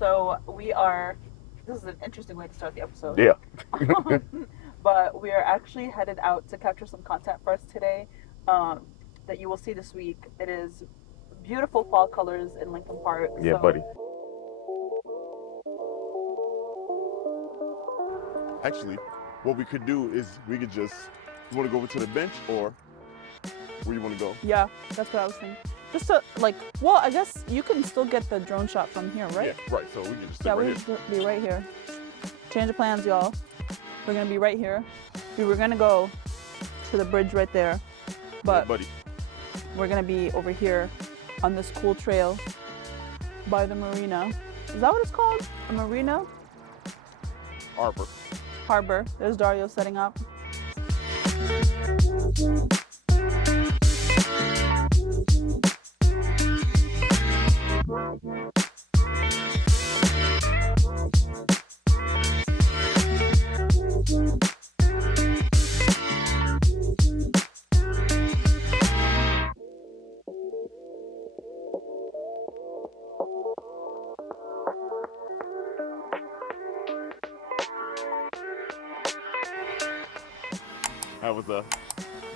So this is an interesting way to start the episode. Yeah. But we are actually headed out to capture some content for us today that you will see this week. It is beautiful fall colors in Lincoln Park. Yeah, buddy. Actually, what we could do is we could just, you want to go over to the bench or where you want to go? Yeah, that's what I was thinking. Just to well, I guess you can still get the drone shot from here, right? Yeah, right. So we can just sit Yeah, right we here. can be right here. Change of plans, y'all. We're gonna be right here. We were gonna go to the bridge right there, but Yeah, buddy. we're gonna be over here on this cool trail by the marina. Is that what it's called? A marina? Arbor. Harbor. There's Dario setting up.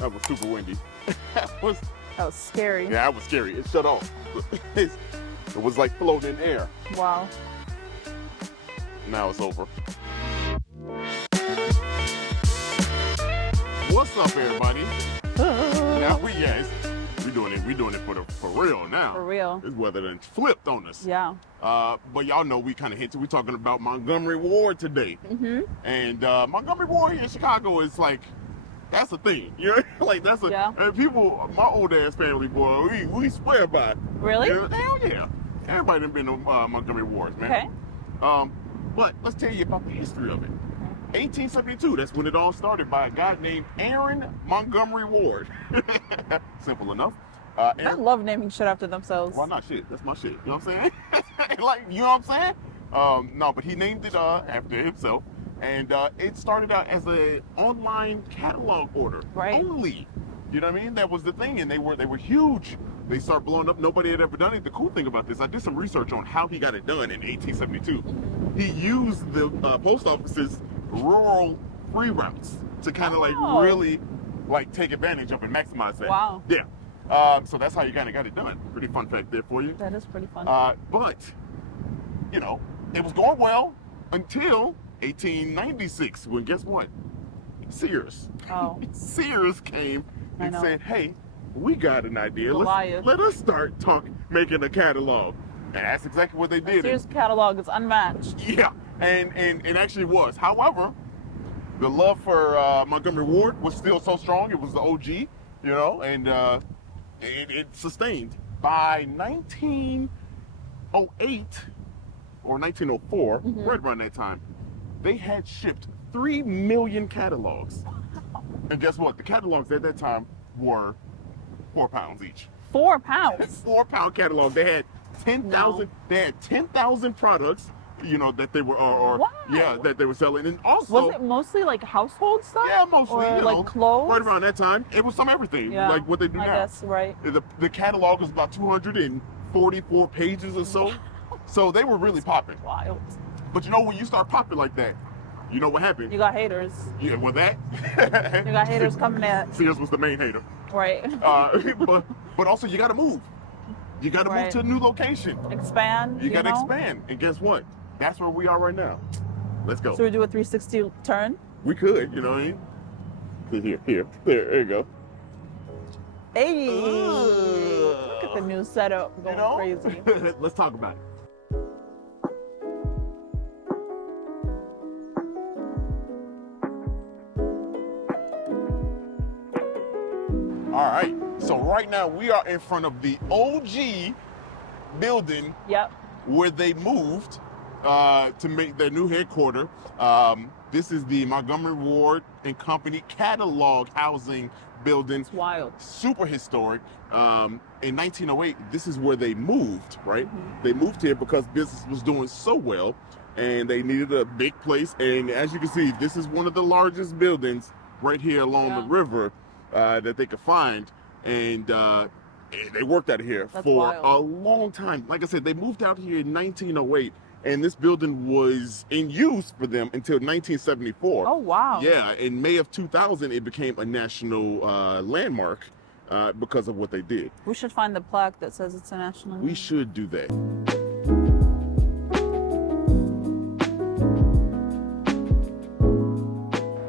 That was super windy. that was scary. Yeah, that was scary. It shut off. it was like floating in air. Wow. Now it's over. What's up, everybody? Now we doing it for real now. For real. This weather done flipped on us. Yeah. But y'all know we kind of hinted. We're talking about Montgomery Ward today. Mm-hmm. And Montgomery Ward here in Chicago is like, that's a thing. You know, like that's a. Yeah. And people, my old ass family, boy, we swear by it. Really? You know, hell yeah. Everybody done been to Montgomery Ward, man. Okay. But let's tell you about the history of it. 1872, that's when it all started by a guy named Aaron Montgomery Ward. Simple enough. I love naming shit after themselves. Why not shit? That's my shit. You know what I'm saying? Like, you know what I'm saying? No, but he named it after himself. And it started out as an online catalog order. Right. Only. You know what I mean? That was the thing. And they were huge. They started blowing up. Nobody had ever done it. The cool thing about this, I did some research on how he got it done in 1872. He used the post office's rural free routes to kind of like really like take advantage of and maximize that. Wow. Yeah. So that's how you kind of got it done. Pretty fun fact there for you. That is pretty fun. But, you know, it was going well until 1896, when guess what? Sears. Oh. Sears came I and know. said, hey, we got an idea. Goliath. Let us start making a catalog. And that's exactly what they did. Sears catalog is unmatched. Yeah, and it actually was. However, the love for Montgomery Ward was still so strong. It was the OG, you know, and it sustained. By 1908 or 1904, right around that time, they had shipped 3 million catalogs. And guess what? The catalogs at that time were 4 pounds each. 4 pounds? 4 pound catalog. They had 10,000. No. They had 10,000 products. You know that they were, Wow. yeah, that they were selling, and also Was it mostly like household stuff? yeah, mostly Or you like know, clothes? right around that time. It was some everything, Yeah, like what they do I now. guess, right. The catalog was about 244 pages or so, so they were really popping. Wild. But you know, when you start popping like that, you know what happened? You got haters. Yeah, well that. You got haters coming at. Sears was the main hater. Right. But also you got to move. You got to move Right. to a new location. Expand. You got to know? expand, and guess what? That's where we are right now. Let's go. So we do a 360 turn. We could, you know what I mean? There you go. Hey, look at the new setup going You know? crazy. Let's talk about it. All right, so right now we are in front of the OG building Yep. where they moved to make their new headquarters. This is the Montgomery Ward and Company catalog housing building. It's wild. Super historic. In 1908, this is where they moved, right? They moved here because business was doing so well and they needed a big place. And as you can see, this is one of the largest buildings right here along the river that they could find. And they worked out of here That's for wild. a long time. Like I said, they moved out here in 1908. and this building was in use for them until 1974. Oh, wow. Yeah, in May of 2000, it became a national landmark because of what they did. We should find the plaque that says it's a national. We should do that.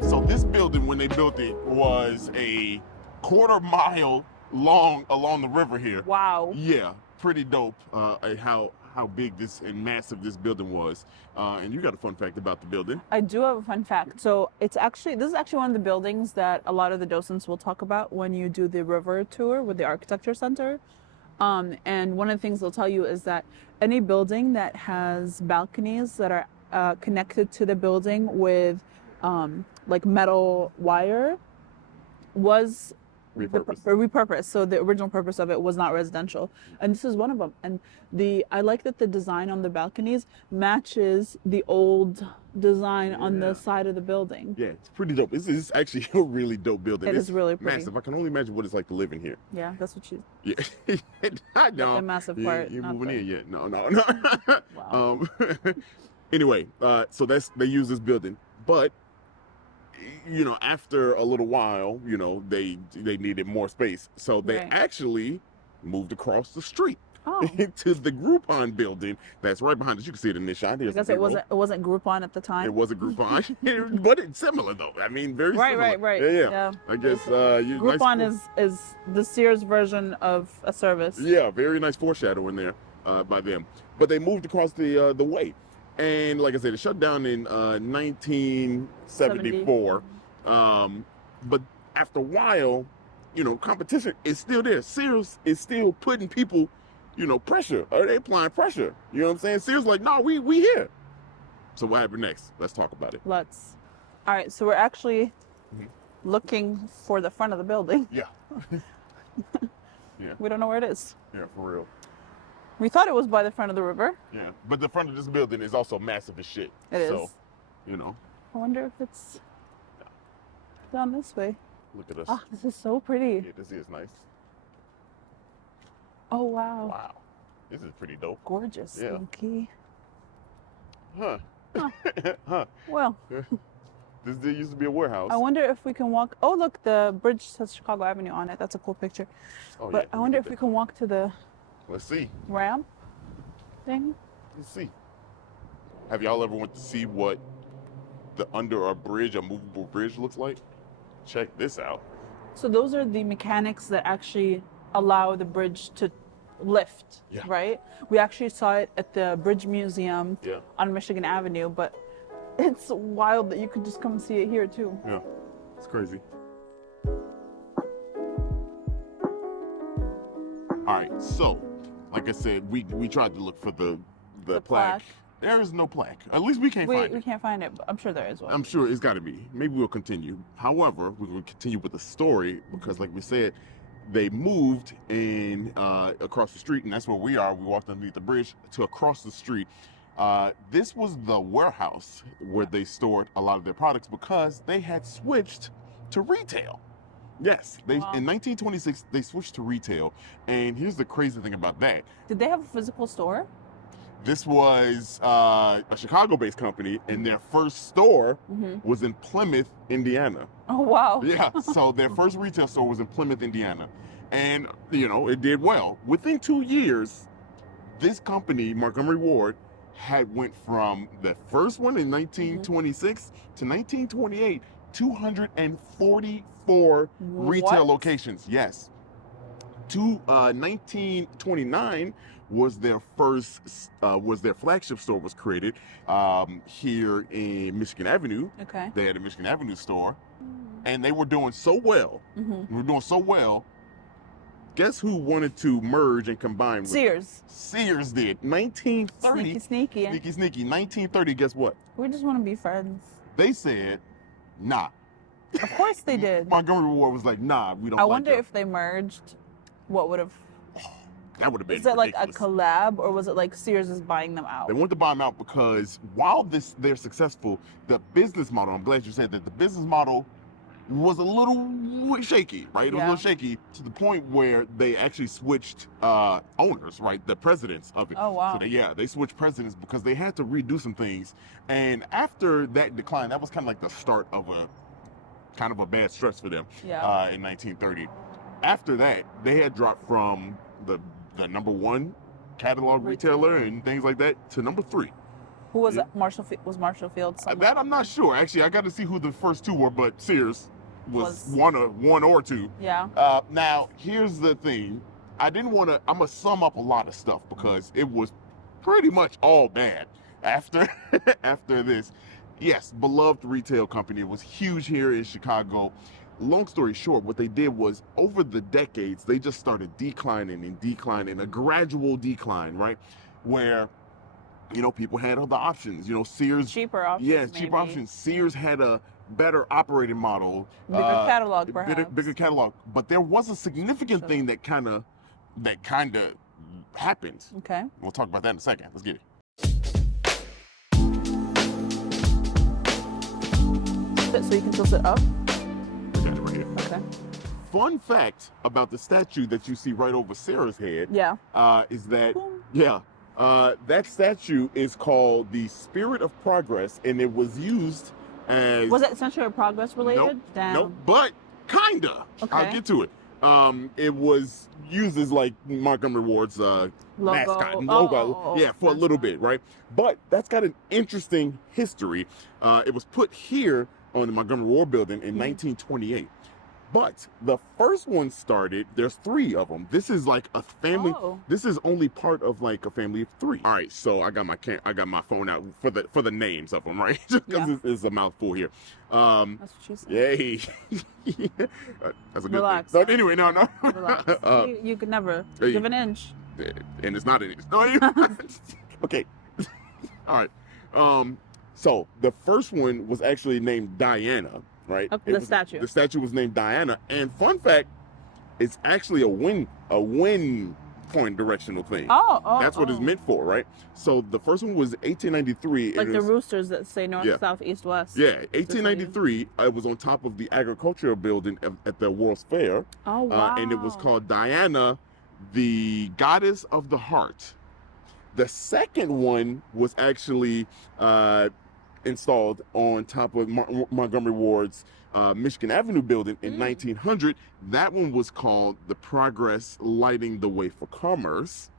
So this building, when they built it, was a quarter-mile long along the river here. Wow. Yeah, pretty dope. How big this and massive this building was. And you got a fun fact about the building. I do have a fun fact. So this is actually one of the buildings that a lot of the docents will talk about when you do the river tour with the architecture center. And one of the things they'll tell you is that any building that has balconies that are connected to the building with like metal wire was repurposed. So the original purpose of it was not residential, and this is one of them. And I like that the design on the balconies matches the old design on the side of the building. Yeah, it's pretty dope. This is actually a really dope building. It is really pretty. Massive. I can only imagine what it's like to live in here. Yeah, that's what she's. Yeah, I know. The massive part. You're not moving the... in yet? No. Wow. Anyway, so they use this building, but after a little while, they needed more space, so they actually moved across the street to the Groupon building that's right behind us. You can see it in this shot. I guess it wasn't Groupon at the time. It wasn't Groupon, but it's similar though. I mean, very similar. Right. Yeah. I guess Groupon is the Sears version of a service. Yeah, very nice foreshadowing there by them. But they moved across the way. And like I said, it shut down in 1974. But after a while, competition is still there. Sears is still putting people, pressure. Or they applying pressure. You know what I'm saying? Sears like, no, we here. So what happened next? Let's talk about it. All right, so we're actually looking for the front of the building. Yeah. Yeah. We don't know where it is. Yeah, for real. We thought it was by the front of the river. Yeah, but the front of this building is also massive as shit. It is. So, I wonder if it's down this way. Look at us. Ah, this is so pretty. Yeah, this is nice. Oh, wow. Wow. This is pretty dope. Gorgeous. Yeah. Sneaky. Huh. Huh. Well. This did used to be a warehouse. I wonder if we can walk. Oh, look, the bridge says Chicago Avenue on it. That's a cool picture. Oh, but yeah, I wonder if we can walk to the Let's see. ramp thing. Let's see. Have y'all ever went to see what the under a movable bridge looks like? Check this out. So those are the mechanics that actually allow the bridge to lift, right? We actually saw it at the Bridge Museum on Michigan Avenue, but it's wild that you could just come and see it here too. Yeah, it's crazy. All right, so like I said, we tried to look for the plaque. There is no plaque. At least we can't find it. We can't find it, but I'm sure there is one. I'm sure it's got to be. Maybe we'll continue. However, we're going to continue with the story because, like we said, they moved in across the street, and that's where we are. We walked underneath the bridge to across the street. This was the warehouse where they stored a lot of their products because they had switched to retail. Yes, in 1926 they switched to retail, and here's the crazy thing about that. Did they have a physical store? This was a Chicago-based company, and their first store was in Plymouth, Indiana. Oh, wow. Yeah, so their first retail store was in Plymouth, Indiana. And, it did well. Within 2 years, this company, Montgomery Ward, had went from the first one in 1926 to 1928, 244 retail locations. Yes. To 1929 was their flagship store was created here in Michigan Avenue. Okay. They had a Michigan Avenue store, and they were doing so well. We were doing so well. Guess who wanted to merge and combine with Sears. Sears did. 1930. Sneaky. Sneaky. 1930, guess what? We just want to be friends. They said, nah. Of course they did. Montgomery Ward was like, nah, we don't I like wonder them. if they merged, what would have... That would have been Is it like ridiculous. a collab, or was it like Sears is buying them out? They wanted to buy them out because while they're successful, the business model, I'm glad you said that, the business model was a little shaky, right? It was a little shaky to the point where they actually switched owners, right? The presidents of it. Oh, wow. So they switched presidents because they had to redo some things. And after that decline, that was kind of like the start of a kind of a bad stretch for them in 1930. After that, they had dropped from the number one catalog retailer and things like that to number 3. Who was it? Marshall Field? That I'm not sure. Actually, I got to see who the first 2 were, but Sears was one or 2. Yeah. Now, here's the thing. I'm going to sum up a lot of stuff because it was pretty much all bad after this. Yes, beloved retail company. It was huge here in Chicago. Long story short, what they did was over the decades, they just started declining, a gradual decline, right? Where, people had other options. Sears. Cheaper options. Yes, cheaper options. Sears had a better operating model. Bigger catalog, perhaps. Bigger catalog. But there was a significant thing that kind of happened. Okay. We'll talk about that in a second. Let's get it. So you can tilt it up? Got it right here. Okay. Fun fact about the statue that you see right over Sarah's head is that, that statue is called the Spirit of Progress, and it was used as... Was it Century of Progress related? Nope, Damn. nope, but kinda. Okay. I'll get to it. It was used as like Montgomery Ward's mascot and logo, for a little bit, right? But that's got an interesting history. It was put here on the Montgomery Ward building in 1928. But the first one started, there's 3 of them. This is like a family. This is only part of like a family of 3. All right, so I got my phone out for the names of them, right? Just because it's a mouthful here. That's what she said. Yay. That's a good Relax. thing. But anyway, no. Relax. You could never give an inch. And it's not an inch. No, okay. All right. So the first one was actually named Diana, right? The statue. The statue was named Diana. And fun fact, it's actually a wind point directional thing. That's what it's meant for, right? So the first one was 1893. Like the roosters that say north, south, east, west. Yeah, 1893. It was on top of the agricultural building at the World's Fair. Oh, wow. And it was called Diana, the goddess of the heart. The second one was actually installed on top of Montgomery Ward's Michigan Avenue building in 1900. That one was called the Progress Lighting the Way for Commerce.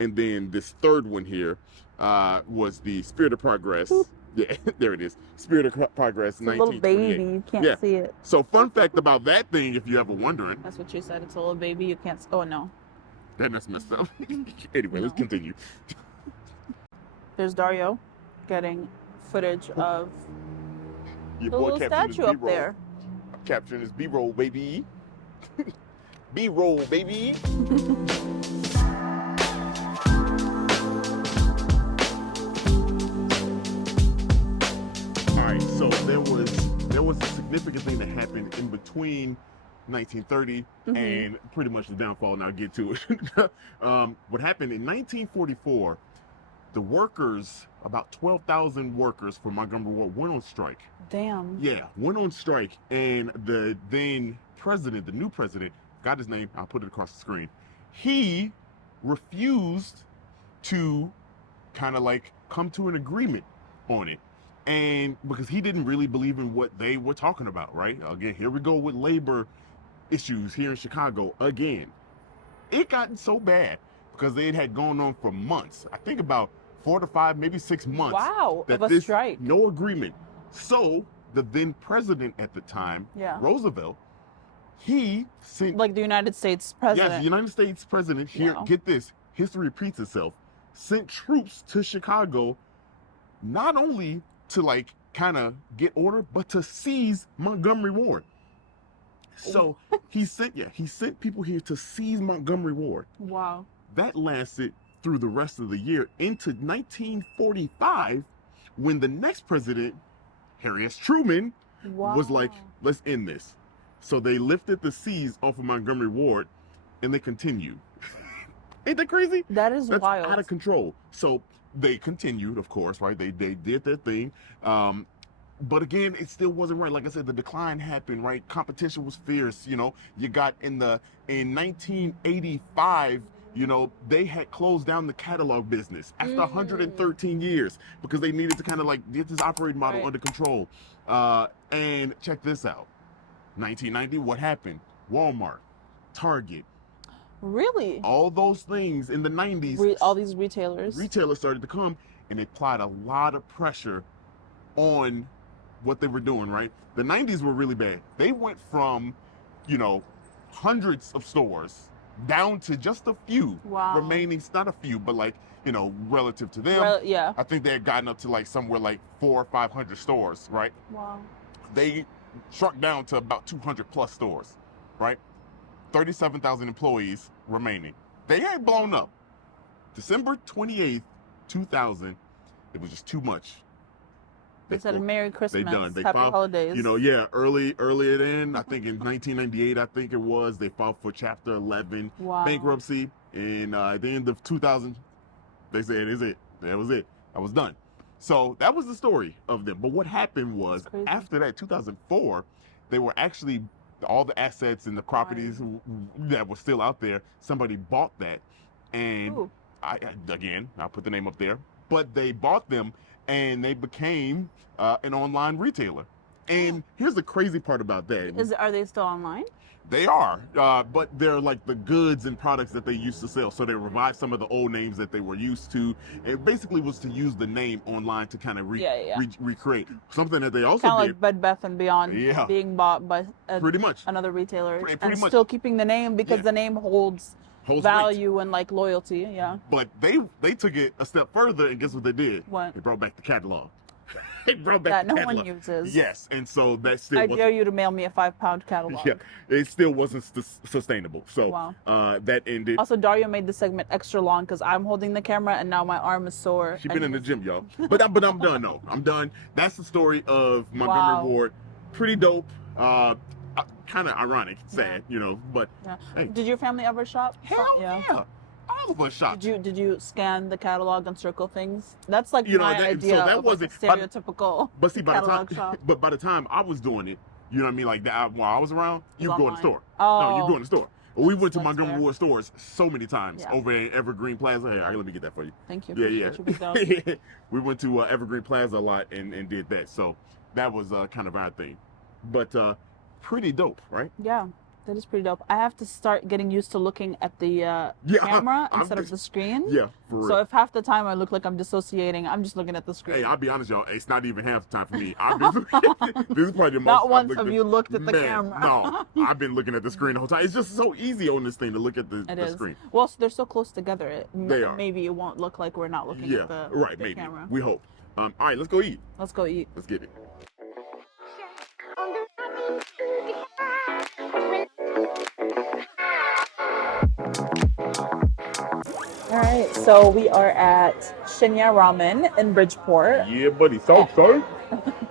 And then this third one here was the Spirit of Progress. Boop. Yeah, there it is. Spirit of Progress, it's 1928. A little baby, you can't see it. So fun fact about that thing, if you're ever wondering. That's what you said. It's a little baby, you can't. Oh no. That's messed up. Anyway, let's continue. There's Dario getting footage of your the boy little statue up there. I'm capturing this B-roll, baby. B-roll, baby. All right, so there was a significant thing that happened in between 1930 and pretty much the downfall, and I'll get to it. What happened in 1944, the workers, about 12,000 workers from Montgomery Ward went on strike. Damn. Yeah, went on strike, and the then president, the new president, got his name, I'll put it across the screen. He refused to kind of like come to an agreement on it. And because he didn't really believe in what they were talking about, right? Again, here we go with labor issues here in Chicago again. It got so bad because it had gone on for months. I think about 4 to 5, maybe 6 months. Wow, of a strike. No agreement. So the then president at the time, Roosevelt, he sent... Like the United States president. Yes, the United States president, here, get this, history repeats itself, sent troops to Chicago, not only to like kind of get order, but to seize Montgomery Ward. So he sent people here to seize Montgomery Ward. Wow. That lasted through the rest of the year into 1945, when the next president, Harry S. Truman, was like, let's end this. So they lifted the siege off of Montgomery Ward, and they continued. Ain't that crazy? That's wild. Out of control. So they continued, of course, right? They did their thing. but again, it still wasn't right. Like I said, the decline happened, right? Competition was fierce. You got in 1985. They had closed down the catalog business after 113 years because they needed to kind of like get this operating model under control. And check this out. 1990, what happened? Walmart, Target. Really? All those things in the 90s. All these retailers. Retailers started to come, and they applied a lot of pressure on what they were doing, right? The 90s were really bad. They went from, hundreds of stores down to just a few remaining, not a few, but like, relative to them. Yeah. I think they had gotten up to like somewhere like 400 or 500 stores, right? Wow. They shrunk down to about 200 plus stores, right? 37,000 employees remaining. They ain't blown up. December 28th, 2000, it was just too much. They said a Merry Christmas, They Happy filed, Holidays. Earlier then, I think in 1998, I think it was, they filed for Chapter 11 bankruptcy. And at the end of 2000, they said, "Is it? That was it. I was done." So that was the story of them. But what happened was, after that, 2004, they were actually, all the assets and the properties that were still out there, somebody bought that. And I'll put the name up there, but they bought them and they became an online retailer. And here's the crazy part about that. Are they still online? They are, but they're like the goods and products that they used to sell. So they revived some of the old names that they were used to. It basically was to use the name online to kind of recreate something that they also kind of did. Like Bed Bath and Beyond being bought by pretty much another retailer and much. Still keeping the name because the name holds value and like loyalty. Yeah. But they took it a step further, and guess what they did? What? They brought back the catalog. They brought back the catalog. That no one uses. Yes, and so that still I dare you to mail me a 5-pound catalog. Yeah, it still wasn't sustainable. So that ended. Also, Dario made the segment extra long because I'm holding the camera and now my arm is sore. She's been in the gym, y'all. But I'm done. No, I'm done. That's the story of Montgomery Ward. Pretty dope. Kind of ironic, sad, But hey. Did your family ever shop? Hell yeah. All of us shopped. Did you scan the catalog and circle things? That's like my idea. So that of wasn't like a stereotypical. But see, by the time I was doing it, you know what I mean? Like that while I was around, you go in the store. No, you go in the store. We went to Montgomery Ward stores so many times over in Evergreen Plaza. Hey, let me get that for you. Thank you. Yeah. We went to Evergreen Plaza a lot and did that. So that was kind of our thing. But pretty dope, right? Yeah. That is pretty dope. I have to start getting used to looking at the camera instead of the screen. Yeah, for real. So if half the time I look like I'm dissociating, I'm just looking at the screen. Hey, I'll be honest, y'all. It's not even half the time for me. This is probably the most. Not once have you looked at the camera. No, I've been looking at the screen the whole time. It's just so easy on this thing to look at the screen. Well, so they're so close together. They are. Maybe it won't look like we're not looking at the maybe. camera. We hope. All right, let's go eat. Let's go eat. Let's get it. All right, so we are at Shinya Ramen in Bridgeport. Yeah, buddy. So sorry.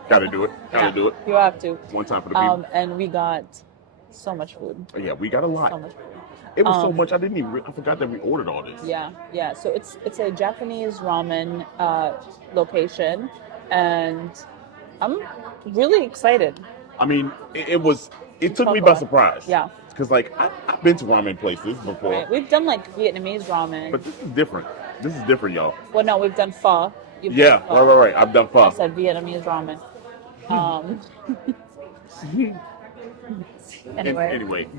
Gotta do it. Do it. You have to. One time for the people. And we got so much food. Yeah, we got a lot. So much food. It was so much. I forgot that we ordered all this. Yeah. So it's a Japanese ramen location, and I'm really excited. I mean, it took me by surprise. Yeah. Because, like, I've been to ramen places before. Right. We've done, like, Vietnamese ramen. But this is different. This is different, y'all. Well, no, we've done pho. Right. I've done pho. I said Vietnamese ramen. Anyway.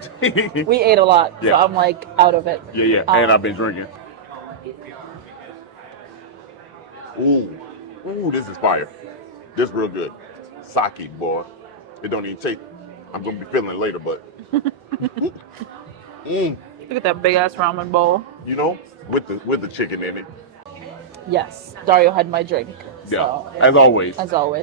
We ate a lot, so I'm, like, out of it. Yeah. And I've been drinking. Ooh, this is fire. This is real good. Sake, boy. It don't even taste. I'm gonna be feeling it later, but. Look at that big ass ramen bowl. With the chicken in it. Yes, Dario had my drink. Yeah, so, as always.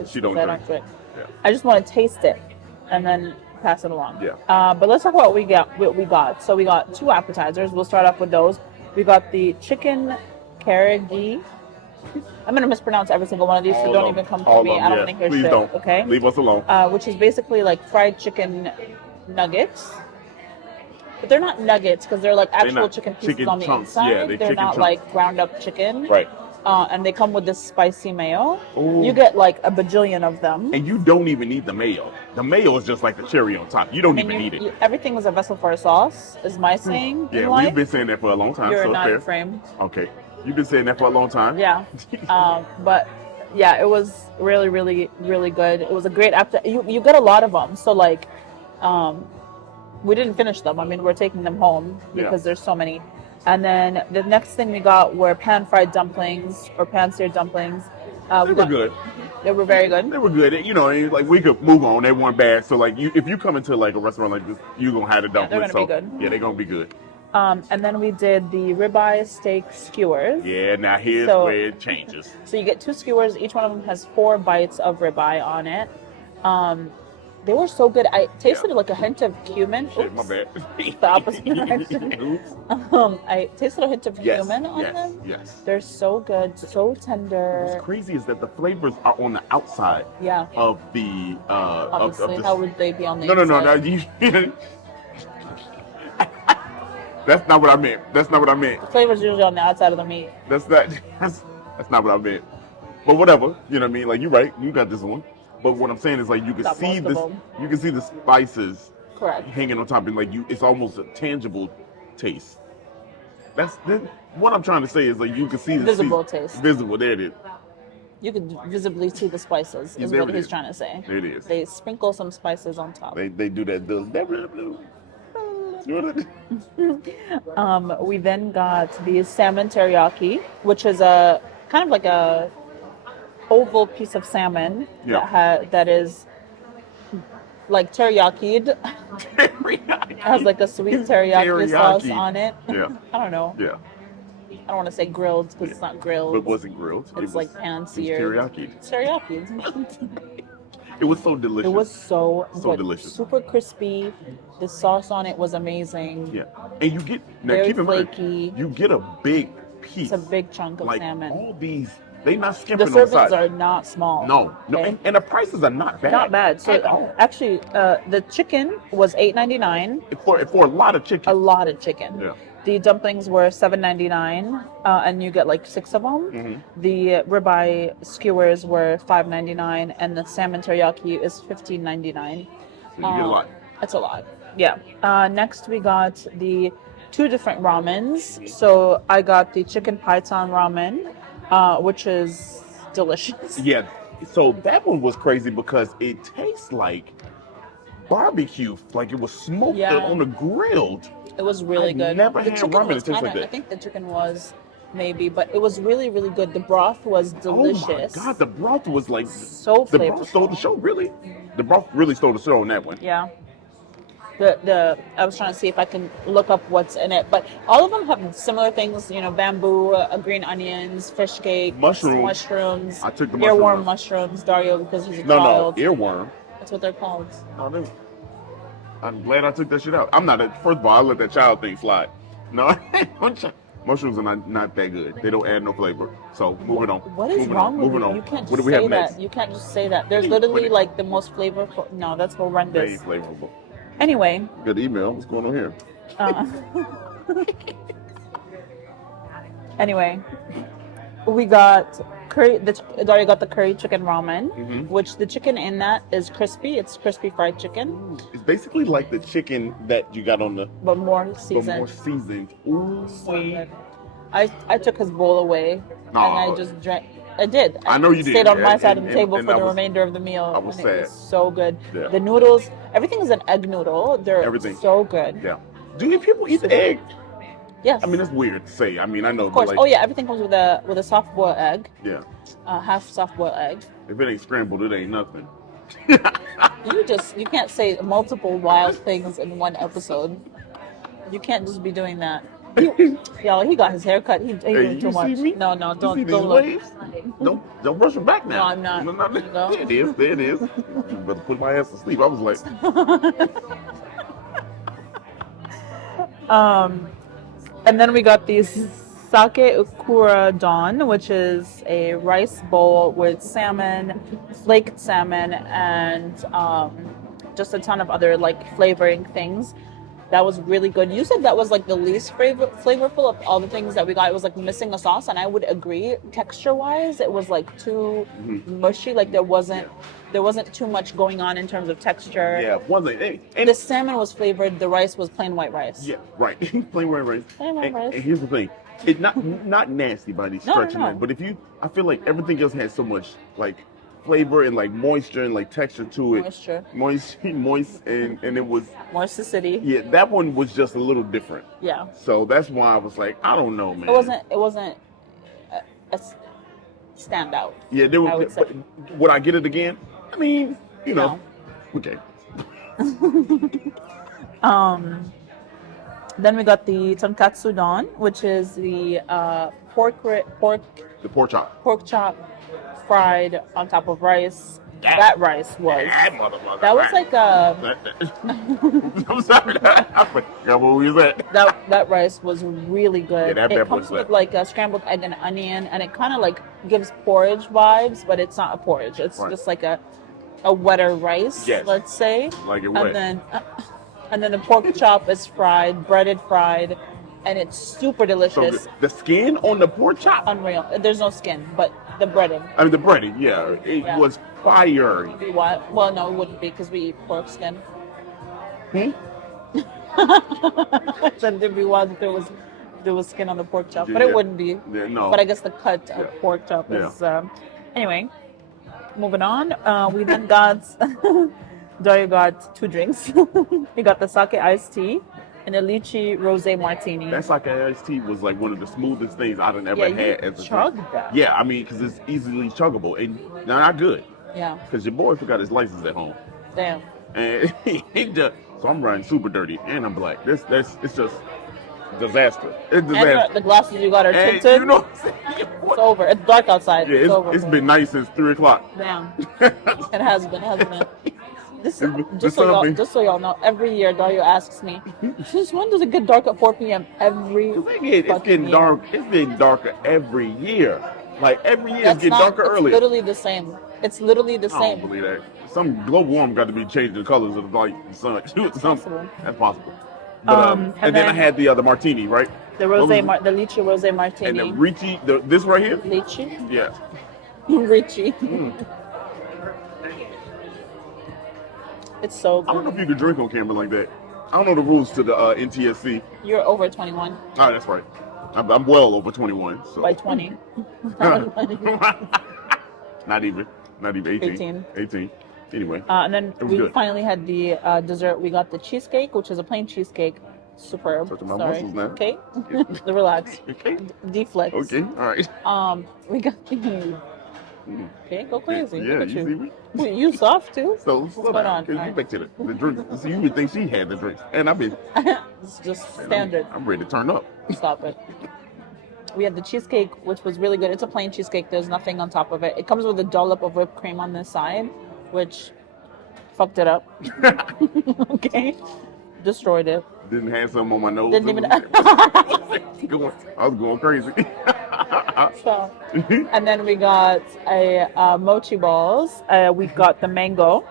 She don't drink. Yeah. I just want to taste it and then pass it along. Yeah. But let's talk about what we got. So we got 2 appetizers. We'll start off with those. We got the chicken karaage. I'm going to mispronounce every single one of these, so don't even come to me. I don't want to hear Please shit. Don't. Okay? Leave us alone. Which is basically like fried chicken nuggets. But they're not nuggets because they're like actual chicken pieces on the chunks. inside. Yeah, they're not chunks. like ground up chicken. Right. and they come with this spicy mayo. Ooh. You get like a bajillion of them. And you don't even need the mayo. The mayo is just like the cherry on top. You don't I mean, even need it. everything is a vessel for a sauce, is my saying in Yeah, life. we've been saying that for a long time. You're so not fair. framed. Okay. You've been saying that for a long time. Yeah. But yeah, it was really, really, really good. It was a great after. You get a lot of them. So like, we didn't finish them. I mean, we're taking them home because there's so many. And then the next thing we got were pan-fried dumplings or pan-seared dumplings. They were good. They were very good. They were good. You know, like we could move on. They weren't bad. So like, if you come into like a restaurant like this, you're gonna have the dumplings. They're gonna be good. Yeah, they're gonna be good. And then we did the ribeye steak skewers. Yeah, now here's where it changes. So you get 2 skewers. Each one of them has 4 bites of ribeye on it. They were so good. I tasted like a hint of cumin. Shit, my bad. The opposite direction. I tasted a hint of cumin on them. Yes. They're so good, so tender. What's crazy is that the flavors are on the outside of the Obviously, of the... how would they be on the No, inside? That's not what I meant. That's not what I meant. The flavor's usually on the outside of the meat. That's not what I meant. But whatever, you know what I mean? Like, you're right. You got this one. But what I'm saying is, like, you can see this. You can see the spices hanging on top, and like it's almost a tangible taste. What I'm trying to say is, like, you can see the visible taste. Visible, there it is. You can visibly see the spices. Is what he's trying to say. There it is. They sprinkle some spices on top. They do that. We then got the salmon teriyaki, which is a kind of like a oval piece of salmon that is like teriyaki. It has like a sweet teriyaki sauce on it. Yeah. I don't know. Yeah. I don't want to say grilled because it's not grilled. But it wasn't grilled. It's like pan-seared. Teriyaki. It's teriyaki. It was so delicious. It was so good. Delicious. Super crispy. The sauce on it was amazing. Yeah. And you get, now very keep in flaky. mind, you get a big piece. It's a big chunk of salmon. All these, they not skimping the on the side. servings are not small. No. Okay? And the prices are not bad. Not bad. So actually, the chicken was $8.99. For a lot of chicken. A lot of chicken. Yeah. The dumplings were $7.99, and you get like 6 of them. Mm-hmm. The ribeye skewers were $5.99, and the salmon teriyaki is $15.99. So you get a lot. That's a lot. Yeah. Next, we got the 2 different ramens. So I got the chicken python ramen, which is delicious. Yeah. So that one was crazy because it tastes like barbecue, like it was smoked on the grill. It was really good. Never the had chicken ramen was that tastes like kinda, that. I think the chicken was maybe, but it was really, really good. The broth was delicious. Oh my God, the broth was like so flavorful. The broth stole the show, really. The broth really stole the show on that one. Yeah. I was trying to see if I can look up what's in it, but all of them have similar things. You know, bamboo, green onions, fish cake, mushrooms. I took the earworm mushrooms. Dario, because he's a child. No, earworm. That's what they're called. No, I'm glad I took that shit out. I'm not first of all, I let that child thing slide. No, mushrooms are not that good. They don't add no flavor. So moving on. What is wrong with you? You can't just say that. You can't just say that. There's literally like the most flavorful. No, that's horrendous. Very flavorful. Anyway. Good email. What's going on here? Anyway, we got curry. Dario got the curry chicken ramen, which the chicken in that is crispy. It's crispy fried chicken. It's basically like the chicken that you got on the. But more seasoned. Ooh, so good. I took his bowl away and I just drank. I did. I know you did. Stayed on my side of the table for the remainder of the meal. I was sad. It was so good. Yeah. The noodles, everything is an egg noodle. They're so good. Yeah. Do people eat the egg? Yes. I mean, it's weird to say. I mean, I know. Of course. Everything comes with a soft boiled egg. Yeah. Half soft boiled egg. If it ain't scrambled, it ain't nothing. You can't say multiple wild things in one episode. You can't just be doing that. Y'all, he got his hair cut. He doing too much. No, don't look. Don't brush him back now. No, I'm not. No. There it is. You better put my ass to sleep. I was like. And then we got these sake ukura don, which is a rice bowl with salmon, flaked salmon, and just a ton of other like flavoring things. That was really good. You said that was like the least flavorful of all the things that we got. It was like missing a sauce, and I would agree. Texture-wise, it was like too mushy. Like there wasn't too much going on in terms of texture. Yeah, one thing. And The salmon was flavored. The rice was plain white rice. yeah, right. Plain white rice. Plain white rice. And here's the thing. It's not nasty by any stretch of No. it, but I feel like everything else has so much like flavor and like moisture and like texture to it. Moist, and it was Moisticity. yeah. That one was just a little different. Yeah. So that's why I was like, I don't know, man. It wasn't a standout. Yeah, there was. I would say. But would I get it again? I mean, you know, okay. Then we got the tonkatsu don, which is the The pork chop. pork chop fried on top of rice. That rice was. That motherfucker. That was like a. I'm sorry. I forgot what we was at. That rice was really good. Yeah, that it pepper comes was with like a scrambled egg and onion, and it kind of like gives porridge vibes, but it's not a porridge. It's Right. just like a wetter rice, Yes. let's say. Like it wet. And then the pork chop is breaded fried, and it's super So delicious. the skin on the pork chop. Unreal. There's no skin, but the breading. I mean the breading. Yeah, it Yeah. was fire. What? Well, no, it wouldn't be because we eat pork skin. Hmm? Then there'd be wild if there was skin on the pork chop, but Yeah. it wouldn't be. Yeah, no. But I guess the cut of Yeah. pork chop Yeah. is. Anyway, moving on. We then got. Dario got 2 drinks. He got the sake iced tea and a lychee rosé martini. That sake iced tea was like one of the smoothest things I've ever Yeah, you had as a chugged drink. that. Yeah, I mean, because it's easily chuggable and not good. Yeah, Because your boy forgot his license at home, damn. and so I'm riding super dirty and I'm black. It's just disaster. It's And disaster. the glasses you got are And tinted. you know what I'm saying? It's over. It's dark outside. Yeah, it's over. it's been nice since 3:00. Damn. It has been, hasn't it? This is, The sun been- just so y'all know, every year Dario asks me, since when does it get dark at 4 p.m.? Every It's fucking getting year. dark. It's getting darker every year. Like every year, it's That's getting not, darker it's earlier. literally the same. It's literally the I don't same. believe that. Some global warming got to be changing the colors of the light, the sun. possible. That's possible. But, and then I had the other martini, right? The What was it? the lychee rosé martini. And the Ricci, this right here. Lychee? Yeah. Richie. It's so I don't know good. if you can drink on camera like that. I don't know the rules to the NTSC. You're over 21 Oh, that's right. I'm well over 21. So. by 20. Not even 18. 18. Anyway. And then It was we good. finally had the dessert. We got the cheesecake, which is a plain cheesecake. Superb. Touching my Sorry. muscles now. Okay. Relax. Okay. Deflex. Okay. All right. We got okay, go crazy. Yeah, Look at you see me? Wait, you soft too? So What's slow going down. on? Get All back to the drinks. See, you would think she had the drinks, and I've been. It's just standard. I'm ready to turn up. Stop it. We had the cheesecake, which was really good. It's a plain cheesecake. There's nothing on top of it. It comes with a dollop of whipped cream on the side, which fucked it up. Okay. Destroyed it. Didn't have some on my nose. Didn't even. I was going crazy. So, and then we got a mochi balls. We got the mango.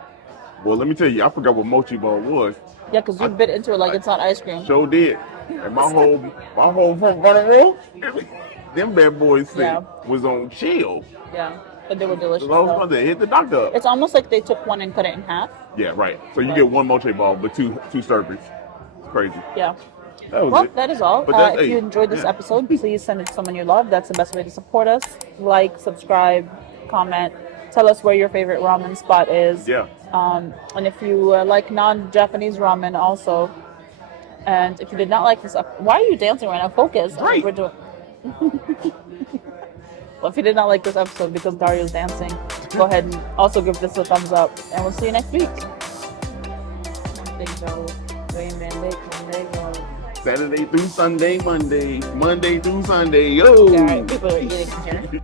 Well, let me tell you, I forgot what mochi ball was. Yeah, because you bit into it like it's not ice cream. Sure did. And my whole front row, them bad boys said Yeah. was on chill. Yeah, but they were delicious. So I was though. going to hit the doctor up. It's almost like they took one and cut it in half. Yeah, right. So you get one mochi ball, but two servings. It's crazy. Yeah. That was Well, it. that is all. But that's- If you hey, enjoyed this yeah. episode, please send it to someone you love. That's the best way to support us. Like, subscribe, comment. Tell us where your favorite ramen spot is. Yeah. And if you like non-Japanese ramen also. And if you did not like this, why are you dancing right now? Focus. Right. We're doing. Well, if you did not like this episode because Dario's dancing, go ahead and also give this a thumbs up. And we'll see you next week. Saturday through Sunday, Monday through Sunday. Yo. All right, people are eating here.